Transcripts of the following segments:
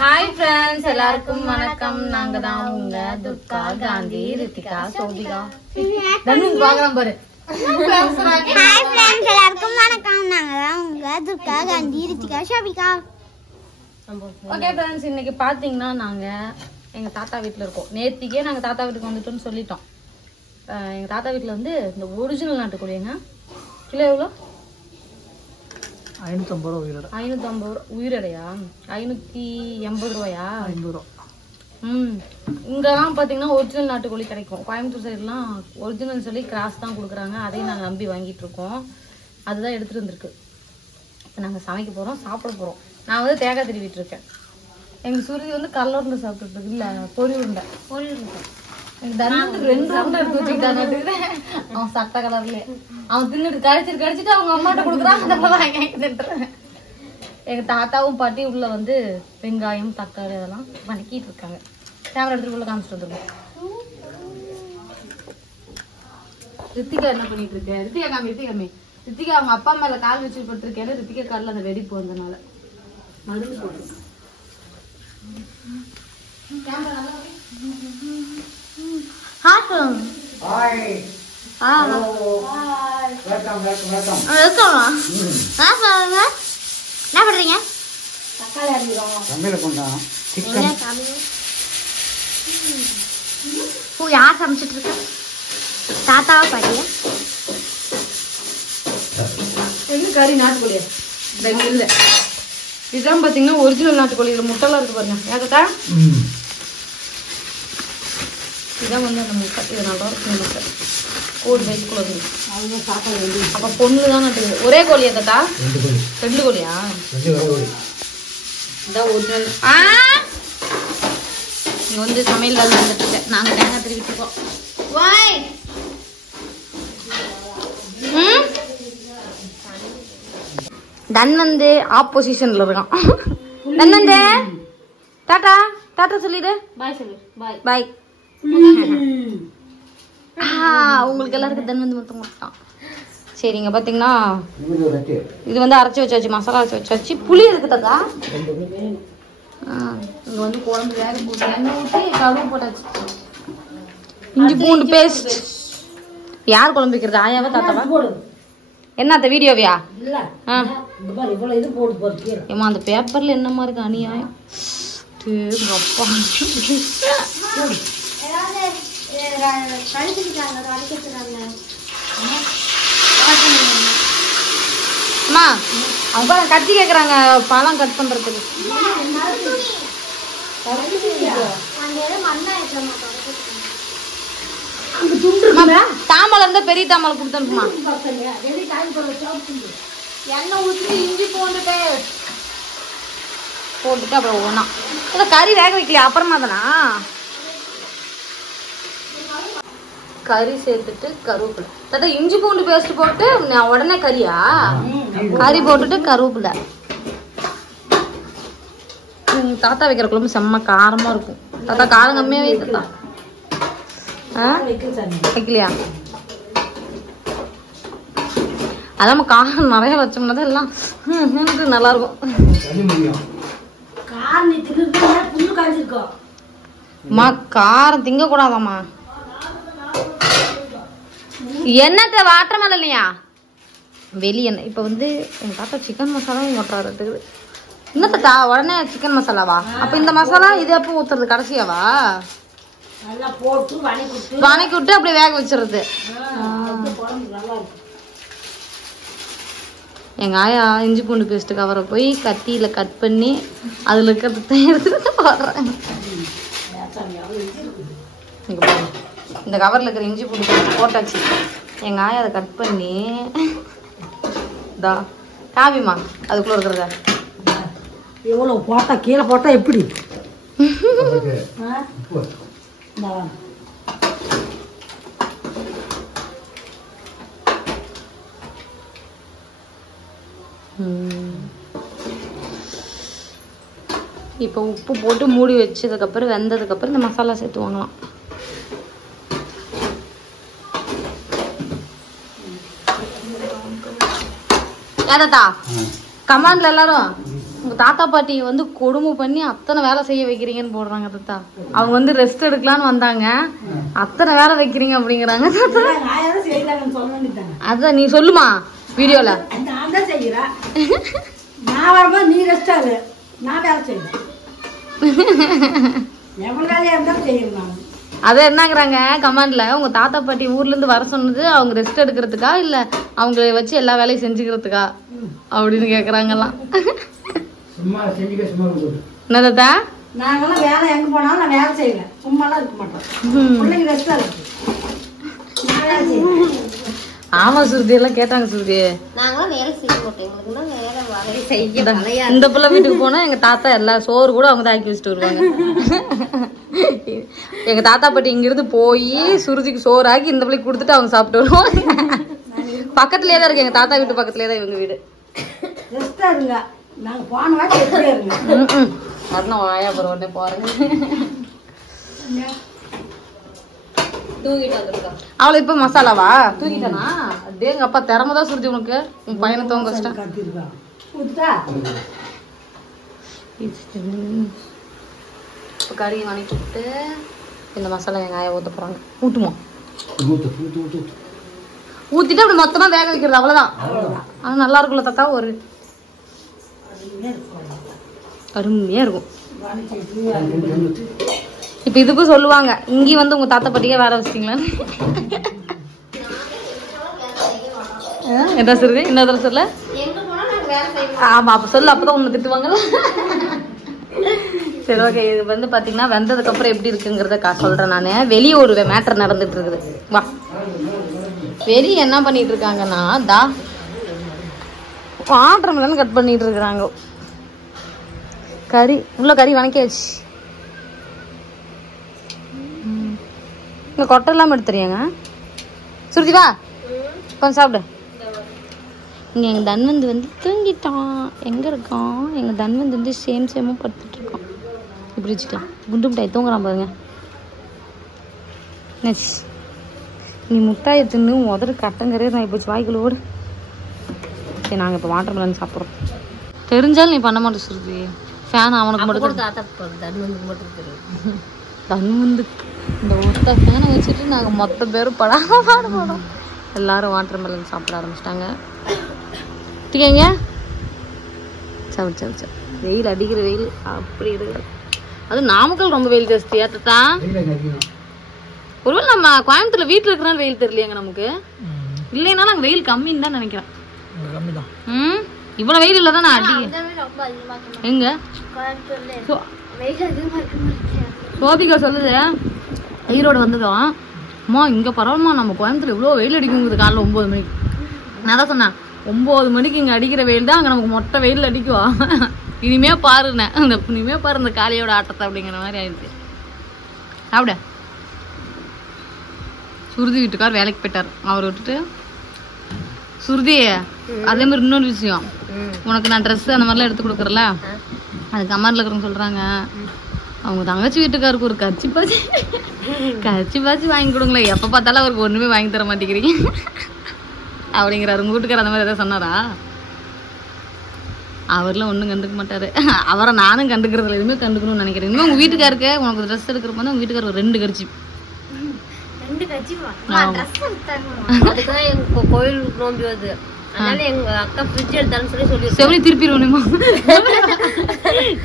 Hi friends, எல்லாருக்கும் வணக்கம். நாங்க தான் உங்க துர்கா, காந்தி, ரித்திகா, சோபிகா. தனுஷ் வாங்கலாம் பாரு. ஹாய் ஃப்ரெண்ட்ஸ், எல்லாருக்கும் வணக்கம். நாங்க தான் உங்க துர்கா, காந்தி, ரித்திகா, சோபிகா. ஓகே ஃப்ரெண்ட்ஸ், இன்னைக்கு பாத்தீங்கன்னா நாங்க எங்க தாத்தா வீட்டுல இருக்கோம். நேத்திக்கே நாங்க தாத்தா வீட்டுக்கு வந்துட்டோம்னு சொல்லிட்டோம். எங்க தாத்தா வீட்டுல வந்து இந்த ஒரிஜினல் நாட்டுக்கோழிங்க கிலோ எவ்வளோ? 550 ரூபா. 550 ரூபா உயிரடையா? 580 ரூபாயா? 50 ரூபா. இங்கெல்லாம் பாத்தீங்கன்னா ஒரிஜினல் நாட்டுக்கோழி கிடைக்கும். கோயம்புத்தூர் சைட்லாம் ஒரிஜினல் சொல்லி கிராஸ் தான் கொடுக்குறாங்க. அதையும் நாங்கள் நம்பி வாங்கிட்டு இருக்கோம். அதுதான் எடுத்துட்டு வந்திருக்கு. இப்போ நாங்கள் சமைக்க போறோம், சாப்பிட போறோம். நான் வந்து தேங்காய் திருவிட்டு இருக்கேன். எங்க சுருதி வந்து கடல உருண்டை சாப்பிட்டு இருக்கு. இல்ல பொரி உருண்டை. எங்க தர்மத்துக்கு 2 உருண்டை எடுத்து வச்சுக்கிட்டாங்க. அவன் சட்ட கலர்ல அவன் தின்னுட்டு கடிச்சிட்டு அவங்க அம்மாட்ட கொடுக்குறான். எங்க தாத்தாவும் பாட்டி உள்ள வந்து வெங்காயம் தக்காளி அதெல்லாம் வணக்கிட்டு இருக்காங்க. கேமரா எடுத்துட்டு உள்ள காமிச்சிட்டு வந்துருக்கோம். ரித்திகா என்ன பண்ணிட்டு இருக்க? ரித்திகா அவங்க அப்பா மேல கால் வச்சு படுத்திருக்கேன். ரித்திகா காலில் அந்த வெடிப்பு வந்தனால மருந்து போடு. கேமரா நல்லா என்ன பண்றீங்க? யார் சமைச்சிட்டு இருக்க? தாத்தாவா பாட்டியா? கறி நாட்டுக்கோழியா? இல்ல இதுதான் பாத்தீங்கன்னா ஒரிஜினல் நாட்டுக்கோழி. இதுல முட்டைலாம் இருக்கு பாருங்க. ஏகத்தா இதான் வந்து அந்த முட்டை. இது நல்லா இருக்கும். முட்டை கோழி வயசுக்குள்ள இருக்கு. அப்ப பொண்ணு தான் நட்டு. ஒரே கோழியா தாத்தா? 2 கோழியா? இதான் ஒரிஜினல். இங்க வந்து சமையல் வேலை வந்துட்டு இருக்கேன். நாங்க தேங்காய் திருவிட்டு இருக்கோம். தன் வந்து ஆப்போசிஷன்ல இருக்கான். தன் வந்து டாடா டாடா சொல்லிடு. பாய் சொல்லு. பாய் பாய். உங்களுக்கு எல்லாருக்கும் தன் வந்து மொத்தம் கொடுத்தான். சரிங்க. பாத்தீங்கன்னா இது வந்து அரைச்சி வச்சாச்சு, மசாலா அரைச்சி வச்சாச்சு. புளி இருக்கு தாத்தா. இங்க வந்து குழம்பு வேக போட்டு எண்ணெய் ஊற்றி கருவு போட்டாச்சு. இஞ்சி பூண்டு பேஸ்ட். யார் குழம்பு வைக்கிறது? ஆயாவா தாத்தாவா? என்ன அந்த வீடியோவியா? ஏமா அந்த பேப்பர்ல என்ன மாதிரி இருக்கு அநியாயம். அப்பா அம்மா அவங்க கத்தி கேக்குறாங்க பழம் கட் பண்றதுக்கு. தாமலை இருந்தா பெரிய தாமலை கொடுத்தனுப்புமா. எண்ணெய் ஊற்றி இஞ்சி போட்டுட்டு அப்புறம் ஒண்ணா இல்லை கறி வேக வைக்கலையா? அப்புறமா தானா கறி சேர்த்துட்டு கருவேப்பிலை. தாத்தா இஞ்சி பூண்டு பேஸ்ட் போட்டு உடனே கறியா? கறி போட்டுட்டு கருவேப்பிலை. தாத்தா வைக்கிற குழம்பு செம்ம காரமா இருக்கும். தாத்தா காரம் கம்மியா வைத்தா வைக்கலையா? அதான் காரம் நிறைய வச்சோம்னா தான் எல்லாம் நல்லா இருக்கும். காரம் திங்க கூடாதாம்மா. என்னத்த வாட்டமா இல்லையா வெளியே? இப்ப வந்து எங்க தாத்தா சிக்கன் மசாலா ஓட்டுறாரு. இன்னத்தா உடனே சிக்கன் மசாலாவா? அப்ப இந்த மசாலா இது எப்போ ஊத்துறது? கடைசியாவா வணக்கி விட்டு அப்படியே வேக வச்சிருது. எங்க ஆயா இஞ்சி பூண்டு பேஸ்ட் கவரை போய் கத்தியில கட் பண்ணி அதுல இருக்கிறத எடுத்து போடுறாங்க. இந்த கவர்ல இருக்கிற இஞ்சி பூண்டு பேஸ்ட் போட்டாச்சு. எங்க ஆயா அதை கட் பண்ணி தா காவிமா அதுக்குள்ள இருக்கிறத எவ்வளவு போட்டா கீழே போட்டா எப்படி? இப்போ உப்பு போட்டு மூடி வச்சதுக்கப்புறம் வெந்ததுக்கப்புறம் இந்த மசாலா சேர்த்து வாங்கலாம். ஏதாத்தா கமாண்ட்ல எல்லாரும் உங்க தாத்தா பாட்டி வந்து கொடுமை பண்ணி அத்தனை வேலை செய்ய வைக்கிறீங்கன்னு போடுறாங்க தாத்தா. அவங்க வந்து ரெஸ்ட் எடுக்கலான்னு வந்தாங்க, அத்தனை வேலை வைக்கிறீங்க அப்படிங்கிறாங்க தாத்தா. அதான் நீ சொல்லுமா வீடியோல. நான் தான் செய்யறேன், நான் வரும்போது நீ ரெஸ்ட் ஆகு, நான் வேலை செய்வேன். எவ்வளவு வேலையா இருந்தாலும் செய்யணும் நான். அதை என்னங்கிறாங்க கமெண்ட்ல, உங்க தாத்தா பாட்டி ஊர்ல இருந்து வர சொன்னது அவங்க ரெஸ்ட் எடுக்கிறதுக்கா இல்ல அவங்கள வச்சு எல்லா வேலையும் செஞ்சுக்கிறதுக்கா அப்படின்னு கேக்குறாங்கலாம். என்ன தாத்தா? நாங்கெல்லாம் வேலை எங்க போனாலும் நான் வேலை செய்வேன், சும்மாலாம் இருக்க மாட்டோம். பிள்ளைங்க ரெஸ்டா இருக்கு, நான் வேலை செய்வேன். ஆமா சுருதி எல்லாம் கேட்டாங்க. சுருதி இந்த பிள்ளை வீட்டுக்கு போனா எங்க தாத்தா எல்லா சோறு கூட அவங்க தான் ஆக்கி வச்சுட்டு வருவாங்க. எங்க தாத்தா பாட்டி இங்க இருந்து போய் சுருதிக்கு சோறு ஆக்கி இந்த பிள்ளைக்கு கொடுத்துட்டு அவங்க சாப்பிட்டு வருவாங்க. பக்கத்துலயே தான் இருக்கு, எங்க தாத்தா வீட்டு பக்கத்துலயே தான் இவங்க வீடு. ரெஸ்டா இருங்க, நாங்க போன வாட்டி எப்படி இருங்க அதான் வாயா போற உடனே போறேன். அவளை இப்ப மசாலாவா தூக்கிட்டானா? அதே எங்க அப்பா திறமைதான் சுருதி உனக்கு, உன் பையனை தூங்க வச்சிட்டேன். இப்போ கறியை வணக்கி விட்டு இந்த மசாலா வெங்காயம் ஊற்ற போறாங்க. ஊட்டுமா? ஊத்திட்டு அப்படி மொத்தமா வேக வைக்கிறது, அவ்வளவுதான். ஆனா நல்லா இருக்கும்ல தாத்தா, ஒரு அருமையா இருக்கும். இப்ப இதுக்கும் சொல்லுவாங்க, இங்கேயும் வந்து உங்க தாத்தா பாட்டியே வேற வச்சிட்டீங்களான்னு. என்ன சொல்றது? என்ன சொல்ல? ஆமா அப்ப சொல்லு, அப்பதான் உன்னை திட்டுவாங்கல்ல. சரி ஓகே. இது வந்து பாத்தீங்கன்னா வெந்ததுக்கு அப்புறம் எப்படி இருக்குங்கிறத சொல்றேன் நானு. வெளியே ஒரு மேட்டர் நடந்துட்டு இருக்குது. வா, வெளியே என்ன பண்ணிட்டு இருக்காங்கன்னா தா வாட்டர்மெலன் கட் பண்ணிட்டு இருக்கிறாங்க. கறி உள்ள கறி வணக்கியாச்சு. இங்க கொட்டை இல்லாம எடுத்துறியாங்க சுருதி? வா கொஞ்சம் சாப்பிடு. இங்க எங்க தன்வந்த் வந்து தூங்கிட்டான். எங்க இருக்கான் எங்க தன்வந்த்? வந்து சேமா படுத்துட்டு இருக்கான். இப்படி வச்சுக்கலாம். குண்டு மிட்டாய் தூங்குறான் பாருங்க. நீ முட்டாயை தின்னு உதறு கட்டங்கரையே நான் இப்போ வாய்க்குள்ள ஓடு. சரி நாங்கள் இப்போ வாட்டர்மெலன் சாப்பிட்றோம். தெரிஞ்சாலும் நீ பண்ண மாட்டேன் சுருதி. ஃபேன் அவனுக்கு மட்டும் தன்வந்துக்கு இந்த ஒருத்த ஃபேனை வச்சுட்டு நாங்கள் மொத்த பேரும் பாட எல்லாரும் வாட்டர்மெலன் சாப்பிட ஆரம்பிச்சிட்டாங்க. திக்கங்க சவுட் சவுட் சவுட். வெயில் அடிக்கிற வெயில் அப்படி இருக்குது. அது நாமக்கல் ரொம்ப வெயில் ஜாஸ்தியா தாத்தா? ஒருவேளை நம்ம கோயம்புத்தூர்ல வீட்டுல இருக்கிறனால வெயில் தெரியலையாங்க நமக்கு. இல்லைன்னா நாங்கள் வெயில் கம்மின்னு தான் நினைக்கிறேன். இவ்வளவு வெயில் இல்லதானே அடி. எங்க சோபிகா சொல்லுது ஈரோடு வந்ததும், அம்மா இங்க பரவாயில்லமா நம்ம கோயம்புத்தூர்ல இவ்வளவு வெயில் அடிக்குங்குது காலைல 9 மணிக்கு. நான் தான் சொன்னேன் 9 மணிக்கு இங்க அடிக்கிற வெயில் தான் அங்க நமக்கு மொட்டை வெயில் அடிக்குவா. இனிமே பாருண்ணே, இனிமே பாரு இந்த காலையோட ஆட்டத்தை அப்படிங்கிற மாதிரி ஆயிடுச்சு. சாப்பிட சுருதி வீட்டுக்கார் வேலைக்கு போயிட்டார். அவர் விட்டுட்டு சுருதி அதே மாதிரி இன்னொரு விஷயம், உனக்கு நான் ட்ரெஸ் அந்த மாதிரிலாம் எடுத்து கொடுக்குறல, அது கமெண்ட்ல இருக்கிறவங்க சொல்றாங்க அவங்க தங்கச்சி வீட்டுக்காருக்கு ஒரு கச்சி பாச்சி வாங்கி கொடுங்களேன், எப்ப பார்த்தாலும் அவருக்கு ஒண்ணுமே வாங்கி தர மாட்டேங்கிறீங்க அப்படிங்கிறாரு. உங்க வீட்டுக்கார் அந்த மாதிரி ஏதாவது சொன்னாரா? அவர்லாம் ஒன்றும் கண்டுக்க மாட்டாரு. அவரை நானும் கண்டுக்கிறதுல எதுவுமே கண்டுக்கணும்னு நினைக்கிறேன். இனிமே உங்க வீட்டுக்காருக்கு உனக்கு ட்ரெஸ் எடுக்கிறப்ப வந்து உங்க வீட்டுக்காரர் ஒரு 2 கரிச்சி கோயிலுக்கு நோம்பி வருது, அதனால எங்க அக்கா ஃப்ரிட்ஜ் எடுத்தாலும் சொல்லி செவனி திருப்பிடுவோம்.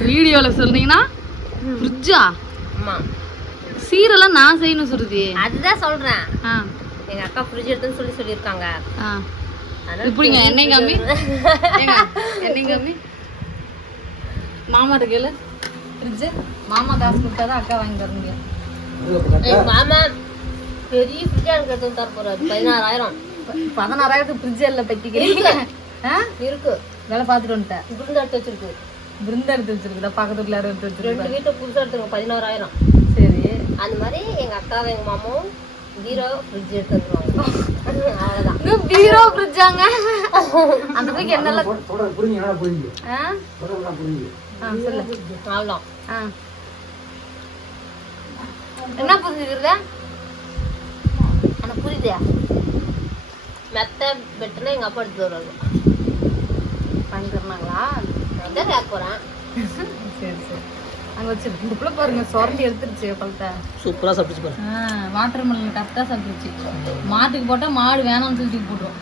வீடியோல சொன்னீங்கன்னா ஃப்ரிட்ஜா? ஆமா, சீரெல்லாம் நான் செய்யணும் சுருதி. அதுதான் சொல்றேன், எங்க அக்கா ஃப்ரிட்ஜ் எடுத்துன்னு சொல்லியிருக்காங்க. இப்படிங்க எண்ணெய் காமி, எண்ணெய் காமி. மாமா இருக்கல ஃப்ரிட்ஜ், மாமா காசு கொடுத்தாதான் அக்கா வாங்கி தர முடியும். எங்க மாமா பெரிய ஃப்ரிட்ஜா எனக்கு எடுத்து தர போறாரு. 16,000. 16,000 ஃப்ரிட்ஜ் எல்லாம் பத்திக்கிறீங்க இருக்கு. வேலை பார்த்துட்டு வந்துட்டேன். விருந்தா எடுத்து வச்சிருக்கு. விருந்தா எடுத்து வச்சிருக்குதா? பக்கத்து வீட்டுல எடுத்து வச்சிருக்கு. 2 வீட்டை புதுசா எடுத்துருங்க 16,000. சரி, அந்த மாதிரி எங்க அக்காவும் எங்க மாமாவும் பீரோ ஃப்ரிட்ஜ் எடுத்து வந்துருவாங்க. அவ்வளவுதான். பீரோ ஃப்ரிட்ஜாங்க? அந்த பிள்ளைக்கு என்னெல்லாம் புரியுங்க? அவ்வளோ என்ன புரிஞ்சுக்கிறத? ஆனா புரியுதா? மெத்த பெட்டுனா எங்க அப்பா எடுத்து வருவாங்க. வாங்கி தரணாங்களா? தான் கேட்க போறேன். சரி சரி அங்க வச்சு இந்த புள்ள பாருங்க சொரண்டி எடுத்துருச்சு பழத்தை. சூப்பரா சாப்பிட்டு பாரு. வாட்டர் மெலன் கரெக்டா சாப்பிட்டுருச்சு. மாட்டுக்கு போட்டா மாடு வேணாம்னு சொல்லி போட்டுரும்.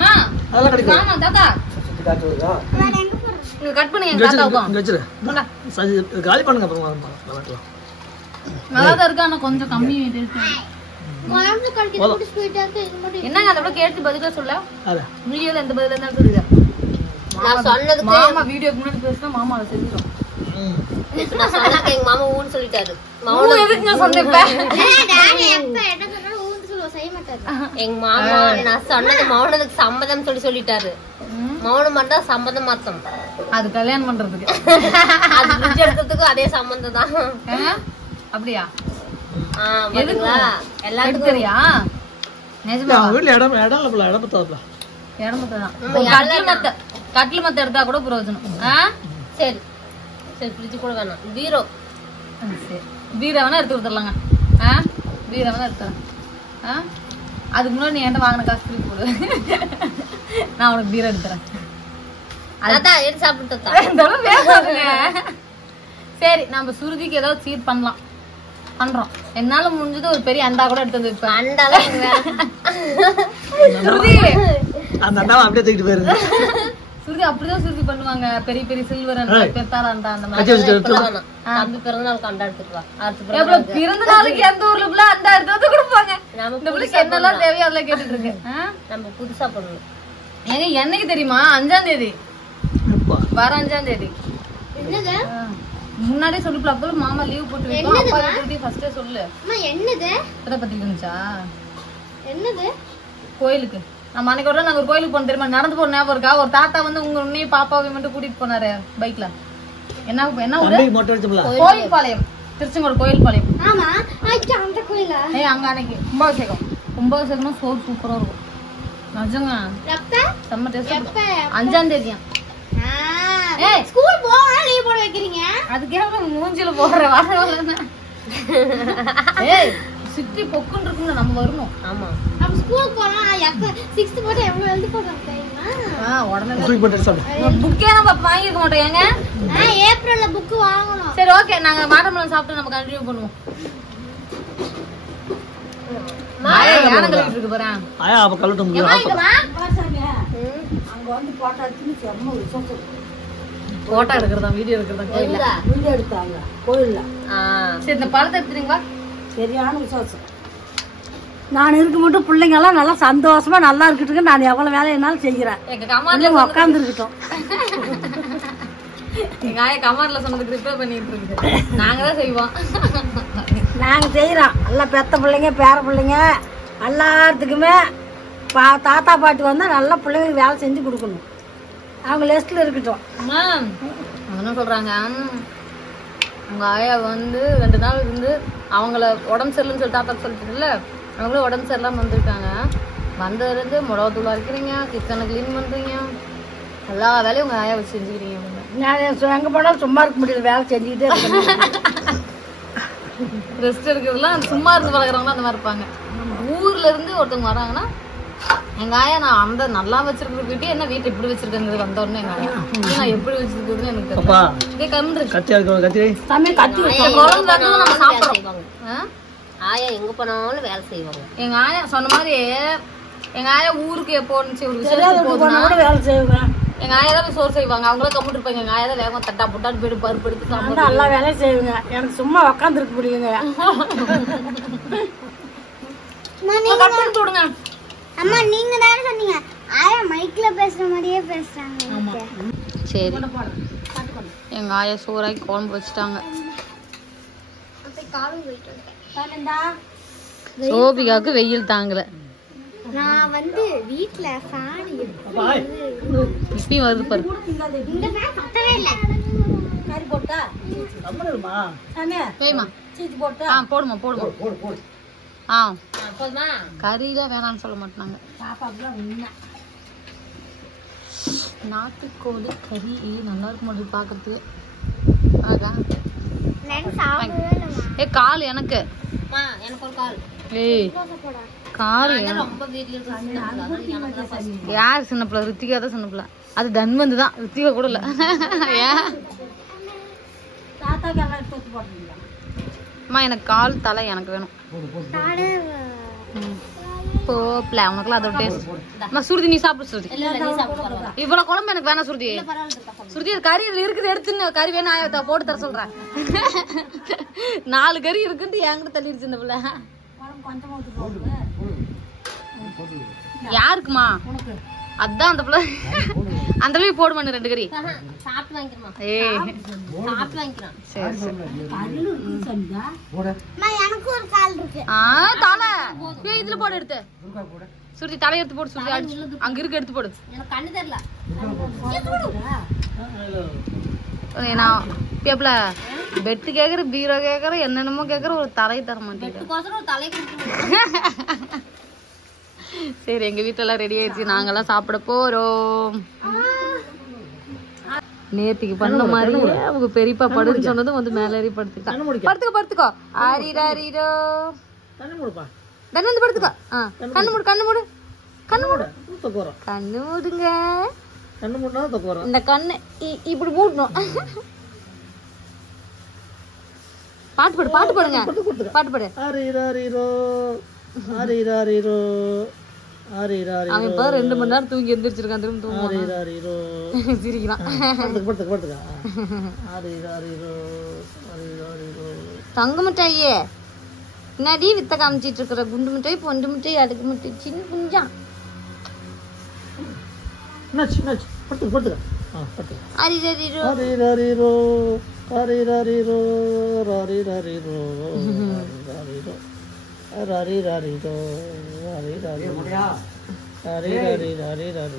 மா அதெல்லாம் கிடைக்கும். ஆமா தாத்தா சுத்தி காட்டு வருதா? நீங்க கட் பண்ணுங்க இங்க எங்க வச்சிரு, தாத்தாவுக்கும். இங்க வச்சிரு. போடா. சரி, காலி பண்ணுங்க அப்புறம் விளையாடலாம். நல்லா தான் இருக்கு ஆனா கொஞ்சம் கம்மி டேஸ்ட். குழம்பு கடிச்சு குடிச்சு போயிட்டாக்க இது மட்டும் என்னங்க அந்த புள்ள கேட்டு பதிலா சொல்ல. அத வீடியோல எந்த பதிலா இருந்தாலும் சொல்லுங்க. நான் சொன்னதுக்கு மாமா வீடியோக்கு முன்னாடி பேசினா மாமா அதை செஞ்சிடும். நான் சொன்னதுக்கு எங்க மாமா ஊன்னு சொல்லிட்டாரு. எதுக்கு நான் சொன்னேன் இப்ப? டாடி எப்ப என்ன சொன்னாலும் ஊந்து சொல்லுவா செய்ய மாட்டாரு. எங்க மாமா நான் சொன்னது மௌனத்துக்கு சம்மதம் சொல்லிட்டாரு. மௌனம் மட்டும் சம்மதம் மாத்தம். அது கல்யாணம் பண்றதுக்கு. அது பிரிட்ஜ் எடுக்கிறதுக்கும் அதே சம்மந்தம் தான். அப்படியா? பாத்தீங்களா எல்லாத்துக்கும் தெரியா? நிஜமா அவங்க வீட்ல இடம் இல்ல, இடம் பத்தாதுல. இடம்பத்த கட்டில் மத்த எடுத்தா கூட பிரயோஜனம். சரி சரி பிரிட்ஜ் கூட வேணாம். பீரோ சரி பீரோ வேணா எடுத்து கொடுத்துடலாங்க. பீரோ வேணா எடுத்துறேன். அதுக்கு முன்னாடி நீ என்கிட்ட வாங்கின காசு திருப்பி போடு. நான் உனக்கு பீரோ எடுத்துறேன். அதான் எடுத்து சாப்பிட்டு. சரி நம்ம சுருதிக்கு ஏதாவது சீட் பண்ணலாம் பண்றோம். என்னால முடிஞ்சது ஒரு பெரிய அண்டா கூட எடுத்து வந்து வைப்பேன். அண்டாலாம் எங்க வேலை. சுருதி அந்த அண்டாவை அப்படியே தூக்கிட்டு போயிருங்க. சுருதி அப்படிதான் சுருதி பண்ணுவாங்க. பெரிய பெரிய சில்வர் அண்டா பெத்தார அண்டா அந்த கச்சி மாதிரி. வச்சுட்டு எடுத்து தம்பி பிறந்தநாளுக்கு அண்டா எடுத்துட்டு வா. அடுத்த எவ்வளவு பிறந்த நாளுக்கு எந்த ஊர்ல புள்ள அண்டா எடுத்து வந்து கொடுப்பாங்க. நம்ம இந்த பிள்ளைக்கு என்னெல்லாம் தேவையோ அதெல்லாம் கேட்டுட்டு இருக்கு. நம்ம புதுசா பண்ணணும். ஏங்க என்னைக்கு தெரியுமா? 5ஆம் தேதி அப்பா. வர 5ஆம் தேதி. என்னது? முன்னாடியே சொல்லிப்பல. அப்போ மாமா லீவ் போட்டு வைப்போம். அப்பா எப்படி ஃபர்ஸ்டே சொல்லு. அம்மா என்னது? எதை பத்தி இருந்துச்சா? என்னது? கோயிலுக்கு நம்ம அன்னைக்கு ஒரு நாங்க ஒரு கோயிலுக்கு போனோம் தெரியுமா? நடந்து போன ஞாபகம் இருக்கா? ஒரு தாத்தா வந்து உங்க உன்னையும் பாப்பாவையும் மட்டும் கூட்டிட்டு போனாரு பைக்ல. என்ன என்ன ஊரு? தம்பிக்கு மொட்டை அடிச்சோம்ல. கோயில் பாளையம். திருச்செங்கோடு கோயில் பாளையம். ஆமா ஐயா அந்த கோயிலா? அங்க அன்னைக்கு கும்பாபிஷேகம் சோறு சூப்பரா இருக்கும். நிஜங்க எப்ப? செம்ம டேஸ்ட். எப்ப? 5ஆம் தேதியா? ஏய் ஸ்கூல் போனா லீவ் போட வைக்கிறீங்க. அதுக்கே மூஞ்சில போடுற வர. ஏய் சிட்டி பொக்குன்னு இருக்கும்ல நம்ம வரணும். ஆமா அப்ப ஸ்கூல் போனா எப்ப 6th போட்டு எவ்வளவு எழுதி போடுறாங்க தெரியுமா? உடனே தூக்கி போட்டு சாப்பிடு. புக்கே நம்ம வாங்கிருக்க மாட்டோம். ஏங்க ஏப்ரல்ல புக் வாங்கணும். சரி ஓகே நாங்க வாட்டர்மெலன் சாப்பிட்டு நம்ம கண்டினியூ பண்ணுவோம். யானை கழுவிட்டு இருக்கு பாரு. ஆயா அப்ப கழுவிட்டு முடியும். அங்க வந்து போட்டோ எடுத்துன்னு செம்ம விசேஷம். போட்டோ எடுக்கிறதா வீடியோ எடுக்கிறதா கோயில்ல வீடியோ எடுத்தாங்க கோயில்ல. சரி இந்த பழத்தை எடுத்துறீங்களா? சரியான விசேஷம். நான் இருக்க மட்டும் பிள்ளைங்க எல்லாம் நல்லா சந்தோஷமா நல்லா இருக்கட்டுங்க. நான் எவ்வளவு வேலை என்னாலும் செய்யறேன். எங்க கமாண்ட்ல உட்கார்ந்து இருக்கட்டும். எங்க ஆயா கமாண்ட்ல சொன்னதுக்கு ரிப்பேர் பண்ணிட்டு இருக்கு. நாங்க தான் செய்வோம். நாங்க செய்யறோம். நல்லா பெத்த பிள்ளைங்க பேர பிள்ளைங்க எல்லாத்துக்குமே தாத்தா பாட்டி வந்தா நல்லா பிள்ளைங்களுக்கு வேலை செஞ்சு கொடுக்கணும். அவங்க லிஸ்ட்ல இருக்கட்டும். என்ன சொல்றாங்க? உங்க ஆயா வந்து 2 நாள் இருந்து அவங்கள உடம்பு சரியில்லைன்னு சொல்லி தாத்தா சொல்லிட்டுல அவங்களும் உடம்பு சரியில்லாம வந்திருக்காங்க. வந்ததுல இருந்து மிளகா தூள் அரைக்கிறீங்க, கிச்சனை கிளீன் பண்றீங்க, எல்லா வேலையும் உங்க ஆயா வச்சு செஞ்சுக்கிறீங்க. நான் எங்க போனாலும் சும்மா இருக்க முடியல, வேலை செஞ்சுக்கிட்டே இருக்கேன். ரெஸ்ட் எடுக்கிறதுலாம் சும்மா இருந்து பழகிறவங்க அந்த மாதிரி இருப்பாங்க. ஊர்ல இருந்து ஒருத்தவங்க வராங்கன்னா எங்க ஆயா நான் அந்த நல்லா வச்சிருக்கிட்டே என்ன வீட்டு எப்படி வச்சிருக்கேங்கிறது வந்த உடனே எங்க ஆயா நான் எப்படி வச்சிருக்குதுன்னு எனக்கு தெரியல. கன்று ஆயா எங்க போனாலும் வேலை செய்வாங்க. எங்க ஆயா சொன்ன மாதிரி எங்க ஆயா ஊருக்கு எப்போ ஒரு விஷயம் வேலை செய்வாங்க. எங்க ஆயா தான் சோறு செய்வாங்க. அவங்களே கம்மிட்டு இருப்பாங்க. எங்க ஆயா தான் வேகமா தட்டா புட்டான்னு போயிட்டு பருப்பு எடுத்து சாப்பிட்டு நல்லா வேலை செய்வாங்க. எனக்கு சும்மா உட்காந்து இருக்க முடியுங்க. விடுங்க. அம்மா நீங்க தானே சொன்னீங்க ஆயா மைக்ல பேசுற மாதிரியே பேசுறாங்க. சரி எங்க ஆயா சோறாக்கி குழம்பு வச்சுட்டாங்க. சோபிகாவுக்கு வெயில் தாங்கல. நான் வந்து வீட்ல ஃபேன் இப்பயும் வருது பாரு. இந்த ஃபேன் பத்தவே இல்ல. கறி போட்டா வேமா சீச்சி போட்டா போடுமா போதுமா. கறியில வேணாம்னு சொல்ல மாட்டாங்க. நாட்டுக்கோழி கறி நல்லா இருக்கும் போது பாக்குறதுக்கு. அதான் கால் எனக்கு எனக்கு ஒரு கால். ஏய் காரு ரொம்ப வீட்டுல இருக்கு. யார் சின்ன பிள்ளை? ரித்திகா தான் சின்ன பிள்ளை. அது தன்வந்து தான், ரித்திகா கூட இல்ல. ஏன் தாத்தாக்கு எல்லாம் எடுத்து வச்சு போட்டுருந்தீங்களா? அம்மா எனக்கு கால் தலை எனக்கு வேணும். போப்ல உனக்குலாம் அதோட டேஸ்ட். அம்மா சுருதி நீ சாப்பிடு சுருதி. இவ்வளவு குழம்பு எனக்கு வேணாம் சுருதி. சுருதி கறி இதுல இருக்குது எடுத்துன்னு கறி வேணும் ஆயத்தா போட்டு தர சொல்றேன். 4 கறி இருக்குன்ட்டு என்கிட்ட தள்ளிடுச்சு இந்த பிள்ளை. கொஞ்சமா ஊற்றி போடுங்க. யாருக்குமா? அதான் அந்த பிள்ளை அந்த பிள்ளை போடுமா 2 கறி. சாப்பிட்டு வாங்கிக்கிறோம். ஏய் சாப்பிட்டு வாங்கிக்கிறோம். சரி சரி. எனக்கு ஒரு கால் இருக்கு. தலை இதுல போடு எடுத்து. சுருதி தலை எடுத்து போடு சுருதி. அங்க இருக்கு எடுத்து போடு. எனக்கு கண்ணு தெரியல. நான் கேப்ல பெட்டு கேக்குற பீரோ கேக்குற என்னென்னமோ கேக்குற ஒரு தலை தர மாட்டேன். ஒரு தலை கொடுத்து சரி எங்க வீட்டுல எல்லாம் ரெடி ஆயிடுச்சு. நாங்கெல்லாம் சாப்பிட போறோம். நேத்திக்கு பண்ண மாதிரியே அவங்க பெரியப்பா படுன்னு சொன்னதும் வந்து மேல ஏறி படுத்துக்கோ படுத்துக்கோ. ஆரிரோ தன்னு படுத்துக்கோ. கண்ணு மூடு கண்ணு மூடு கண்ணு மூடு கண்ணு மூடுங்க. இந்த கண்ணு இப்படி மூடணும். பாட்டு பாடுங்க பாட்டு பாடு. அவன் இப்ப 2 மணி நேரம் தூங்கி எந்திரிச்சிருக்கான். திரும்ப தூங்குவான் சிரிக்கிறான். தங்க மிட்டாயே என்னடி வித்த காமிச்சிட்டு இருக்கிற? குண்டு மிட்டாய் பொண்டு மிட்டாய் அடுக்கு மிட்டாய் சின்ன குஞ்சான்.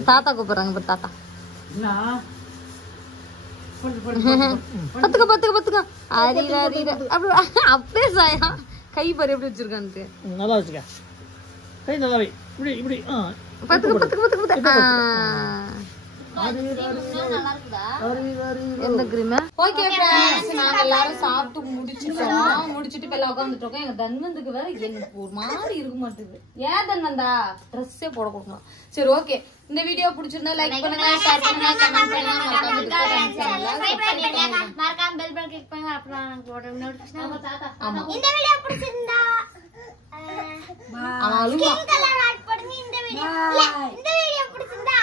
தாத்தா கூப்பிடுறாங்க தாத்தா. பத்துக்க பத்துக்க பத்துக்க. அப்படியே சாயா கை பாரு எப்படி வச்சிருக்கான்ட்டு. நல்லா வச்சுக்க. கை நல்லா வை. இப்படி இப்படி பத்துக்க பத்துக்க பத்துக்க பத்துக்க. எந்த கிரீம்? ஓகே फ्रेंड्स நாங்க எல்லாரும் சாப்பிட்டு முடிச்சிட்டு இப்ப எல்லாம் உட்கார்ந்துட்டு இருக்கோம். எங்க தன்னந்துக்கு வேற எனக்கு ஒரு மாதிரி இருக்க மாட்டேங்குது. ஏன் தன்னந்தா ட்ரெஸ்ஸே போட கொடுக்கணும். சரி ஓகே, இந்த வீடியோ பிடிச்சிருந்தா லைக் பண்ணுங்க, ஷேர் பண்ணுங்க, கமெண்ட் பண்ணுங்க, மறக்காம பெல் பட்டன் கிளிக் பண்ணுங்க. அப்புறம் எனக்கு ஒரு நோட்டிஃபிகேஷன் வரும். ஆமா இந்த வீடியோ பிடிச்சிருந்தா ஸ்கின் கலர் ஆட் பண்ணுங்க. இந்த வீடியோ பிடிச்சிருந்தா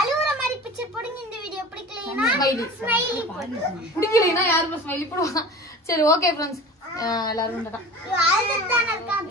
அழுவுற மாதிரி பிக்சர் போடுங்க. இந்த வீடியோ பிடிக்கலைனா ஸ்மைலி போடுங்க. பிடிக்கலைனா யாருமே ஸ்மைலி போடுவாங்க. சரி ஓகே फ्रेंड्स எல்லாரும் அழுதுதான இருக்காங்க.